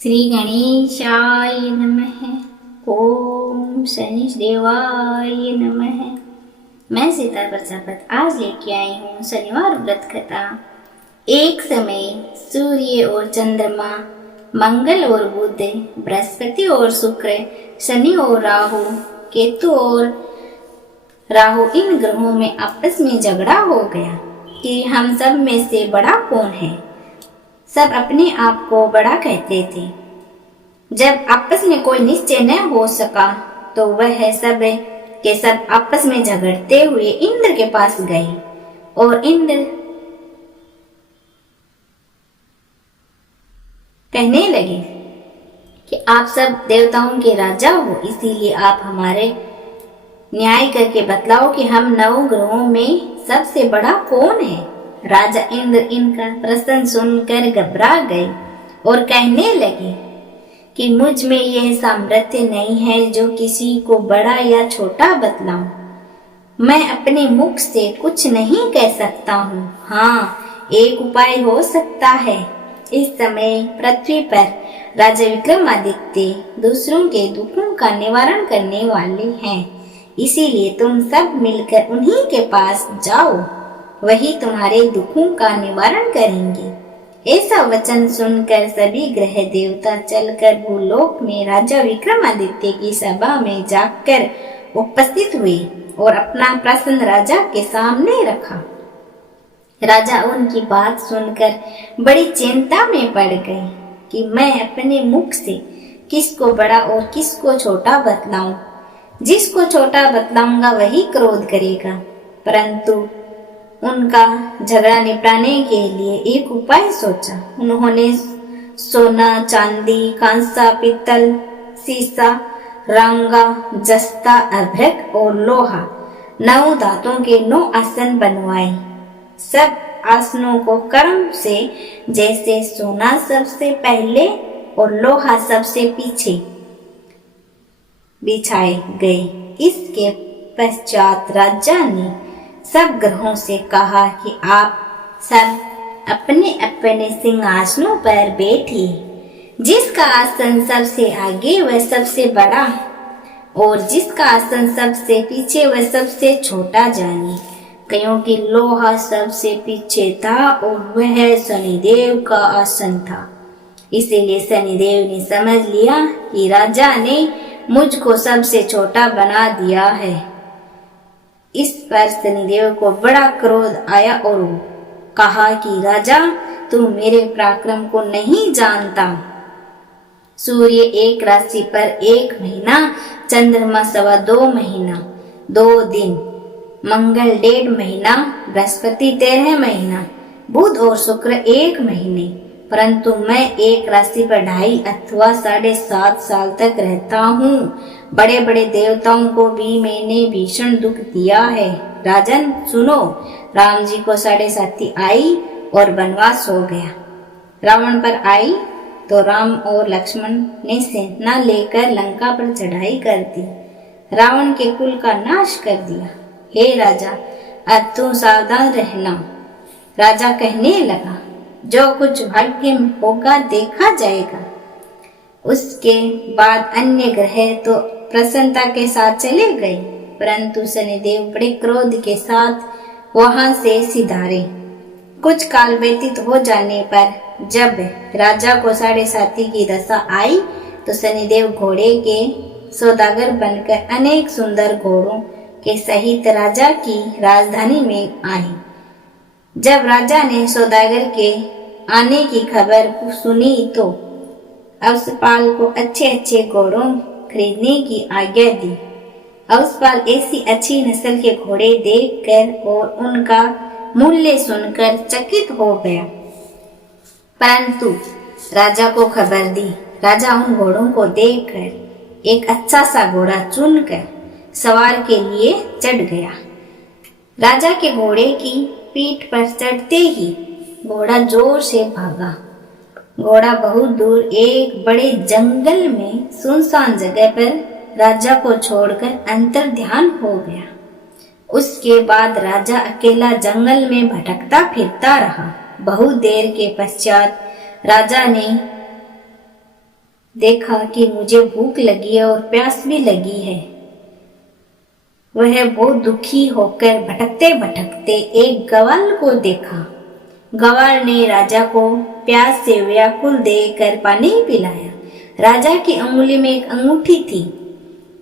श्री गणेशाय नमः। ओम शनिदेवाय नमः। मैं सीता प्रजापत आज लेके आई हूँ शनिवार व्रत कथा। एक समय सूर्य और चंद्रमा, मंगल और बुध, बृहस्पति और शुक्र, शनि और राहु, केतु और राहु, इन ग्रहों में आपस में झगड़ा हो गया कि हम सब में से बड़ा कौन है। सब अपने आप को बड़ा कहते थे। जब आपस में कोई निश्चय न हो सका तो वह सब के सब आपस में झगड़ते हुए इंद्र के पास गए और इंद्र कहने लगे कि आप सब देवताओं के राजा हो, इसीलिए आप हमारे न्याय करके बतलाओ कि हम 9 ग्रहों में सबसे बड़ा कौन है। राजा इंद्र इनका प्रश्न सुनकर घबरा गए और कहने लगे कि मुझ में यह सामर्थ्य नहीं है जो किसी को बड़ा या छोटा बतलाऊं। मैं अपने मुख से कुछ नहीं कह सकता हूँ। हाँ, एक उपाय हो सकता है। इस समय पृथ्वी पर राजा विक्रमादित्य दूसरों के दुखों का निवारण करने वाले हैं, इसीलिए तुम सब मिलकर उन्हीं के पास जाओ, वही तुम्हारे दुखों का निवारण करेंगे। ऐसा वचन सुनकर सभी ग्रह देवता चलकर भूलोक में राजा विक्रमादित्य की सभा में जाकर उपस्थित हुए और अपना प्रश्न राजा के सामने रखा। राजा उनकी बात सुनकर बड़ी चिंता में पड़ गए कि मैं अपने मुख से किसको बड़ा और किसको छोटा बतलाऊं। जिसको छोटा बतलाऊंगा वही क्रोध करेगा। परंतु उनका झगड़ा निपटाने के लिए एक उपाय सोचा। उन्होंने सोना, चांदी, कांसा, पीतल, सीसा, रांगा, जस्ता, अभ्रक और लोहा 9 धातुओं के 9 आसन बनवाए। सब आसनों को क्रम से, जैसे सोना सबसे पहले और लोहा सबसे पीछे बिछाए गए। इसके पश्चात राजा ने सब ग्रहों से कहा कि आप सब अपने अपने सिंहासनों पर बैठिए। जिसका आसन सबसे आगे वह सबसे बड़ा और जिसका आसन सबसे पीछे वह सबसे छोटा जानिए, क्योंकि लोहा सबसे पीछे था और वह शनिदेव का आसन था। इसीलिए शनिदेव ने समझ लिया कि राजा ने मुझको सबसे छोटा बना दिया है। इस पर शनिदेव को बड़ा क्रोध आया और कहा कि राजा, तू मेरे पराक्रम को नहीं जानता। सूर्य एक राशि पर 1 महीना, चंद्रमा 2.25 महीना 2 दिन, मंगल 1.5 महीना, बृहस्पति 13 महीना, बुध और शुक्र 1 महीने, परंतु मैं एक राशि पर 2.5 अथवा 7.5 साल तक रहता हूँ। बड़े बड़े देवताओं को भी मैंने भीषण दुख दिया है। राजन सुनो, राम जी को 7.5 आई और वनवास हो गया। रावण पर आई तो राम और लक्ष्मण ने सेना लेकर लंका पर चढ़ाई कर दी, रावण के कुल का नाश कर दिया। हे राजा, अब तू सावधान रहना। राजा कहने लगा, जो कुछ भाग्य में होगा देखा जाएगा। उसके बाद अन्य ग्रह तो प्रसन्नता के साथ चले गए, परंतु शनिदेव बड़े क्रोध के साथ वहां से सिधारे। कुछ काल व्यतीत हो जाने पर जब राजा को 7.5 की दशा आई तो शनिदेव घोड़े के सौदागर बनकर अनेक सुंदर घोड़ों के सहित राजा की राजधानी में आए। जब राजा ने सौदागर के आने की खबर सुनी तो अवसपाल को अच्छे अच्छे घोड़ों खरीदने की आज्ञा दी। अवसपाल ऐसी अच्छी नस्ल के घोड़े देखकर और उनका मूल्य सुनकर चकित हो गया, परंतु राजा को खबर दी। राजा उन घोड़ों को देखकर एक अच्छा सा घोड़ा चुनकर सवार के लिए चढ़ गया। राजा के घोड़े की पीठ पर चढ़ते ही घोड़ा जोर से भागा। घोड़ा बहुत दूर एक बड़े जंगल में सुनसान जगह पर राजा को छोड़कर अंतर ध्यान हो गया। उसके बाद राजा अकेला जंगल में भटकता फिरता रहा। बहुत देर के पश्चात राजा ने देखा कि मुझे भूख लगी है और प्यास भी लगी है। वह बहुत दुखी होकर भटकते भटकते एक ग्वाल को देखा। ग्वाल ने राजा को प्यास से व्याकुल देकर पानी पिलाया। राजा की अंगुली में एक अंगूठी थी,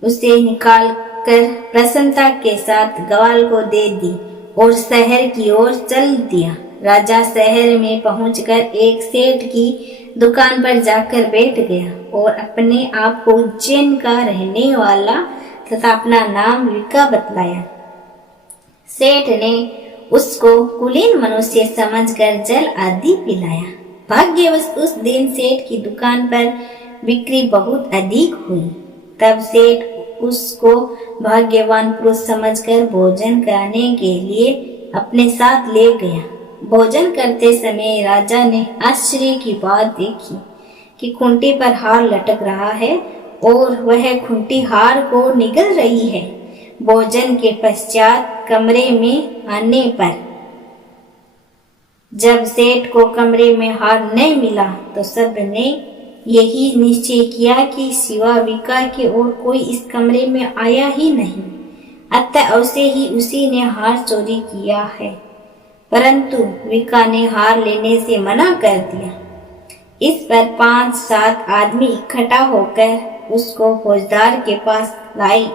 उसे निकाल कर प्रसन्नता के साथ ग्वाल को दे दी और शहर की ओर चल दिया। राजा शहर में पहुंचकर एक सेठ की दुकान पर जाकर बैठ गया और अपने आप को उज्जैन का रहने वाला तथा अपना नाम विका बतलाया। सेठ ने उसको कुलीन मनुष्य समझकर जल आदि पिलाया। भाग्यवश उस दिन सेठ की दुकान पर बिक्री बहुत अधिक हुई। तब सेठ उसको भाग्यवान पुरुष समझकर भोजन कराने के लिए अपने साथ ले गया। भोजन करते समय राजा ने आश्चर्य की बात देखी कि खूंटी पर हार लटक रहा है और वह खूंटी हार को निगल रही है। भोजन के पश्चात कमरे में आने पर जब सेठ को कमरे में हार नहीं मिला तो सब ने यही निश्चय किया कि सिवा विका के और कोई इस कमरे में आया ही नहीं, अतः अवश्य ही उसी ने हार चोरी किया है। परंतु विका ने हार लेने से मना कर दिया। इस पर 5-7 आदमी इकट्ठा होकर उसको फौजदार के पास लाई।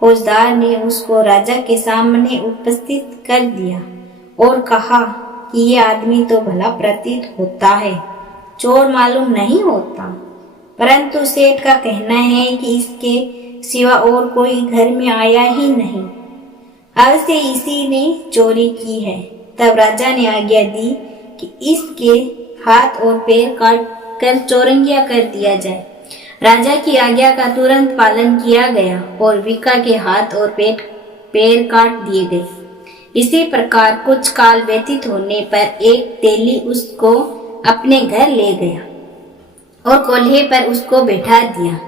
फौजदार ने उसको राजा के सामने उपस्थित कर दिया और कहा कि ये आदमी तो भला प्रतीत होता है, चोर मालूम नहीं होता, परंतु सेठ का कहना है कि इसके सिवा और कोई घर में आया ही नहीं, अवश्य इसी ने चोरी की है। तब राजा ने आज्ञा दी कि इसके हाथ और पैर काट कर चौरंगिया कर दिया जाए। राजा की आज्ञा का तुरंत पालन किया गया और विका के हाथ और पैर काट दिए गए। इसी प्रकार कुछ काल व्यतीत होने पर एक तेली उसको अपने घर ले गया और कोल्हे पर उसको बैठा दिया।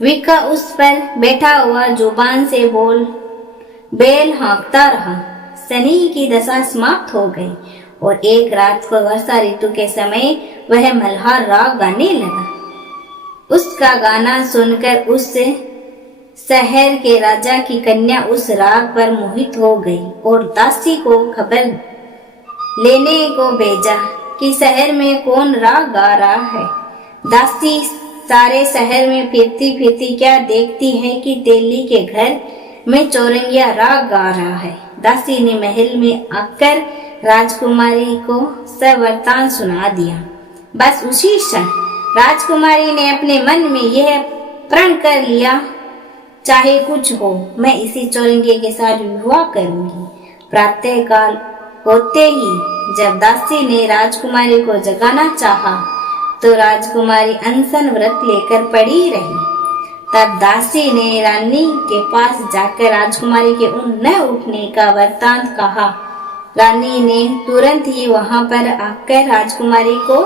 विका उस पर बैठा हुआ जुबान से बेल हाँकता रहा। शनि की दशा समाप्त हो गई और एक रात को वर्षा ऋतु के समय वह मल्हार राग गाने लगा। उसका गाना सुनकर उस शहर के राजा की कन्या उस राग पर मोहित हो गई और दासी को खबर लेने को भेजा कि शहर में कौन राग गा रहा है। दासी सारे शहर में फिरती फिरती क्या देखती है कि तेली के घर में चौरंगिया राग गा रहा है। दासी ने महल में आकर राजकुमारी को सब वृतांत सुना दिया। बस उसी क्षण राजकुमारी ने अपने मन में यह प्रण कर लिया, चाहे कुछ हो मैं इसी चौरंगिये के साथ विवाह करूंगी। प्रातः काल होते ही जब दासी ने राजकुमारी को जगाना चाहा तो राजकुमारी अनशन व्रत लेकर पड़ी रही। तब दासी ने रानी के पास जाकर राजकुमारी के न उठने का वृतांत कहा। रानी ने तुरंत ही वहां पर आकर राजकुमारी को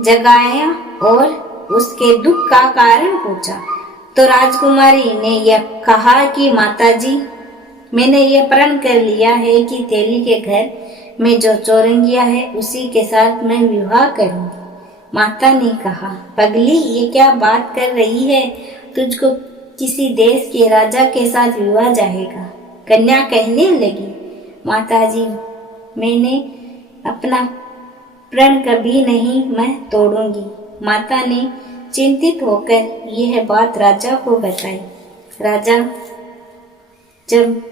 जगाया और उसके दुख का कारण पूछा। तो राजकुमारी ने यह कहा कि माताजी, मैंने यह प्रण कर लिया है कि तेली के घर में जो चौरंगिया है उसी के साथ मैं विवाह करूंगी। माता ने कहा, पगली ये क्या बात कर रही है, तुझको किसी देश के राजा के साथ विवाह जाएगा। कन्या कहने लगी, माताजी मैंने अपना प्रण कभी नहीं मैं तोड़ूंगी। माता ने चिंतित होकर यह बात राजा को बताई। राजा जब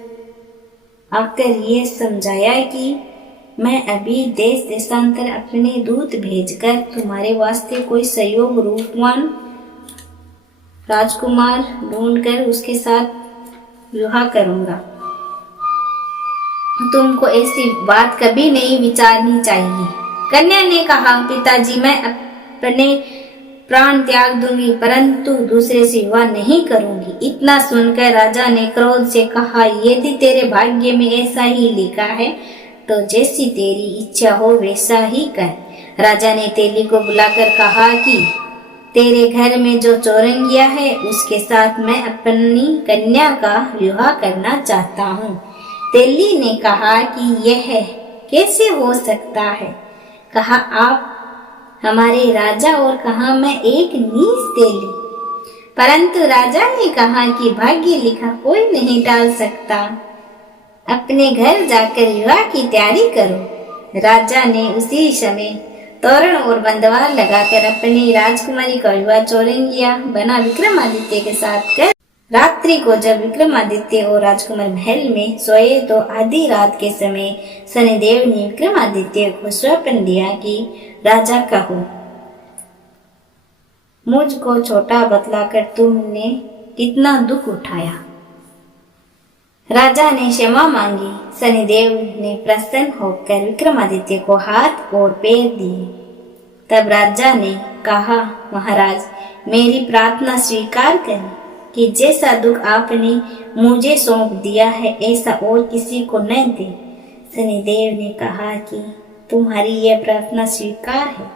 आकर यह समझाया कि मैं अभी देश देशांतर अपने दूत भेजकर तुम्हारे वास्ते कोई सहयोग रूपवान राजकुमार ढूंढकर उसके साथ विवाह करूंगा, तुमको ऐसी बात कभी नहीं विचारनी चाहिए। कन्या ने कहा, पिताजी मैं अपने प्राण त्याग दूंगी परंतु दूसरे से विवाह नहीं करूंगी। इतना सुनकर राजा ने क्रोध से कहा, यदि तेरे भाग्य में ऐसा ही लिखा है तो जैसी तेरी इच्छा हो वैसा ही कर। राजा ने तेली को बुलाकर कहा कि तेरे घर में जो चौरंगिया है उसके साथ मैं अपनी कन्या का विवाह करना चाहता हूँ। तेली ने कहा कि यह कैसे हो सकता है। कहा, आप हमारे राजा और कहा मैं एक नीच तेली। परंतु राजा ने कहा कि भाग्य लिखा कोई नहीं टाल सकता, अपने घर जाकर विवाह की तैयारी करो। राजा ने उसी समय तोरण और बंदवार लगाकर अपनी राजकुमारी का विवाह चौरंगिया बना विक्रमादित्य के साथ कर रात्रि को जब विक्रमादित्य और राजकुमार महल में सोए तो आधी रात के समय शनिदेव ने विक्रमादित्य को स्वप्न दिया कि राजा कहो, मुझको छोटा बतलाकर तुमने कितना दुख उठाया। राजा ने क्षमा मांगी। शनिदेव ने प्रसन्न होकर विक्रमादित्य को हाथ और पैर दिए। तब राजा ने कहा, महाराज मेरी प्रार्थना स्वीकार करें कि जैसा दुख आपने मुझे सौंप दिया है ऐसा और किसी को न दे। शनिदेव ने कहा कि तुम्हारी यह प्रार्थना स्वीकार है।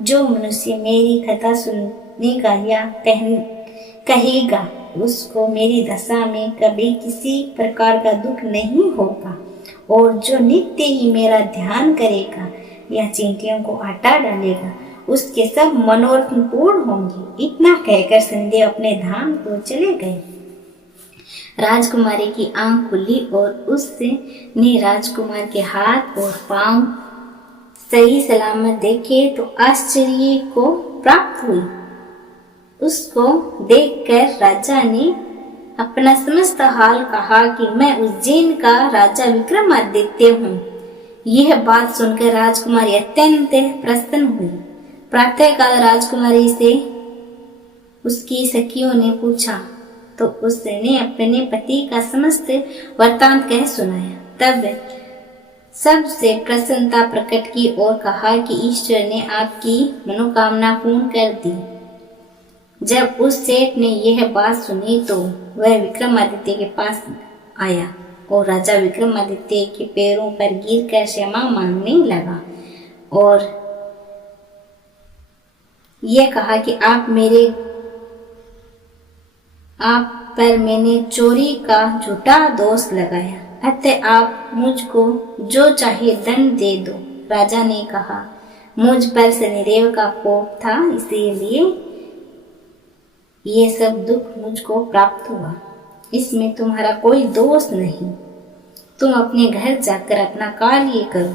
जो मनुष्य मेरी कथा सुनेगा या कहेगा उसको मेरी दशा में कभी किसी प्रकार का दुख नहीं होगा, और जो नित्य ही मेरा ध्यान करेगा या चिंतियों को हटा डालेगा उसके सब मनोरथ पूर्ण होंगे। इतना कहकर शनिदेव अपने धाम को चले गए। राजकुमारी की आंख खुली और उसने राजकुमार के हाथ और पांव सही सलामत देखे तो आश्चर्य को प्राप्त हुई। उसको देखकर राजा ने अपना समस्त हाल कहा कि मैं उज्जैन का राजा विक्रमादित्य हूँ। यह बात सुनकर राजकुमारी अत्यंत प्रसन्न हुई। प्रातःकाल राजकुमारी से उसकी सखियों ने पूछा तो उसने अपने पति का समस्त वृत्तांत कह सुनाया। तब सबसे प्रसन्नता प्रकट की और कहा कि ईश्वर ने आपकी मनोकामना पूर्ण कर दी। जब उस सेठ ने यह बात सुनी तो वह विक्रमादित्य के पास आया और राजा विक्रमादित्य के पैरों पर गिरकर क्षमा मांगने लगा और यह कहा कि आप पर मैंने चोरी का झूठा दोष लगाया, अतः आप मुझको जो चाहे दंड दे दो। राजा ने कहा, मुझ पर शनिदेव का कोप था, इसीलिए ये सब दुख मुझको प्राप्त हुआ। इसमें तुम्हारा कोई दोष नहीं। तुम अपने घर जाकर अपना कार्य करो।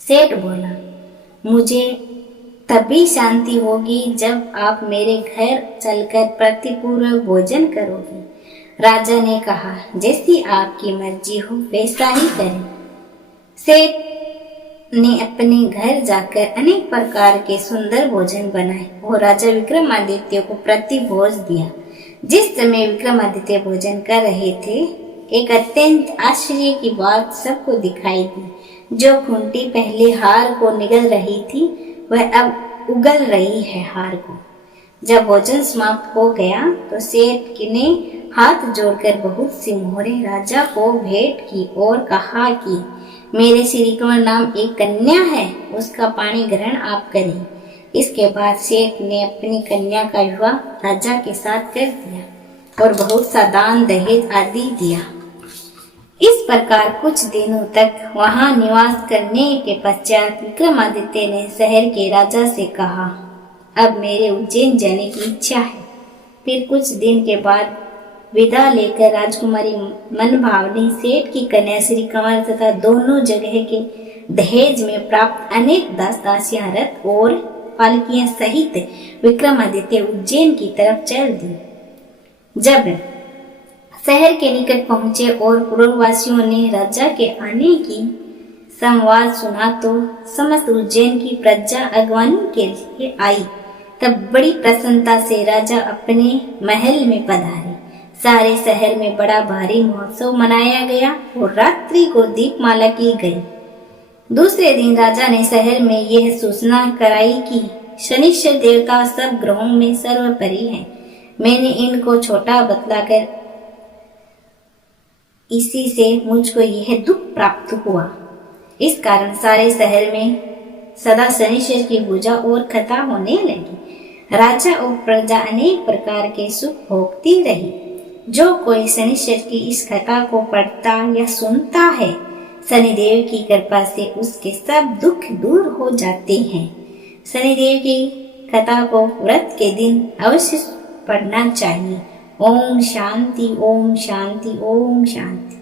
सेठ बोला, मुझे तभी शांति होगी जब आप मेरे घर चलकर प्रतिपूर्वक भोजन करोगे। राजा ने कहा, जैसी आपकी मर्जी हो वैसा ही करें। सेठ ने अपने घर जाकर अनेक प्रकार के सुंदर भोजन बनाए और राजा विक्रमादित्य को प्रतिभोज दिया। जिस समय विक्रमादित्य भोजन कर रहे थे, एक अत्यंत आश्चर्य की बात सबको दिखाई दी। जो खूंटी पहले हार को निगल रही थी वह अब उगल रही है हार को। जब भोजन समाप्त हो गया तो सेठ ने हाथ जोड़कर बहुत सी मोहरें राजा को भेंट की और कहा कि मेरे श्रीकुमार नाम एक कन्या है, उसका पाणी ग्रहण आप करें। इसके बाद सेठ ने अपनी कन्या का विवाह राजा के साथ कर दिया और बहुत सा दान दहेज आदि दिया। इस प्रकार कुछ दिनों तक वहां निवास करने के पश्चात विक्रमादित्य ने शहर के राजा से कहा, अब मेरे उज्जैन जाने की इच्छा है। फिर कुछ दिन के बाद विदा लेकर राजकुमारी मनभावनी सेठ की कन्या श्री कंवर तथा दोनों जगह के दहेज में प्राप्त अनेक दास दासियां रथ और पालकियां सहित विक्रमादित्य उज्जैन की तरफ चल दी। जब शहर के निकट पहुंचे और पूर्ववासियों ने राजा के आने की संवाद सुना तो समस्त उज्जैन की प्रजा अगवानी के लिए आई। तब बड़ी प्रसन्नता से राजा अपने महल में पधारे। सारे शहर में बड़ा भारी महोत्सव मनाया गया और रात्रि को दीपमाला की गई। दूसरे दिन राजा ने शहर में यह सूचना कराई कि शनिश्चर देवता सब ग्रहों में सर्वोपरि हैं। मैंने इनको छोटा बतलाकर इसी से मुझको यह दुख प्राप्त हुआ। इस कारण सारे शहर में सदा शनिश्चर की पूजा और कथा होने लगी। राजा और प्रजा अनेक प्रकार के सुख भोगती रही। जो कोई शनिश्चर की इस कथा को पढ़ता या सुनता है, शनिदेव की कृपा से उसके सब दुख दूर हो जाते हैं। शनिदेव की कथा को व्रत के दिन अवश्य पढ़ना चाहिए। ओम शांति ओम शांति ओम शांति।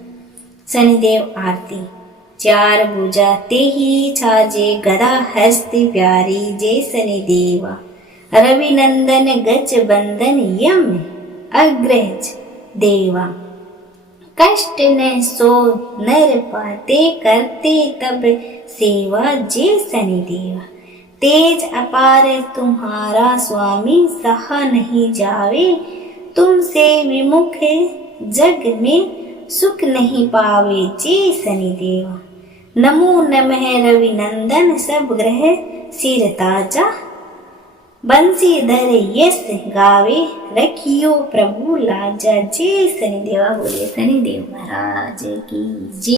शनिदेव आरती। चार भुजा ते ही छाजे गदा हस्ति प्यारी जय शनिदेवा। रविनंदन गज बंदन यम अग्रज देवा। कष्ट न सो नर पाते करते तब सेवा जय शनिदेवा। तेज अपार तुम्हारा स्वामी सहा नहीं जावे। तुमसे विमुख जग में सुख नहीं पावे जय शनिदेवा। नमो नमः रविनंदन सब ग्रह सिर ताजा। बंसीधर यश गावे रखियो प्रभु लाजा जय शनिदेवा। बोले शनिदेव महाराज की जय।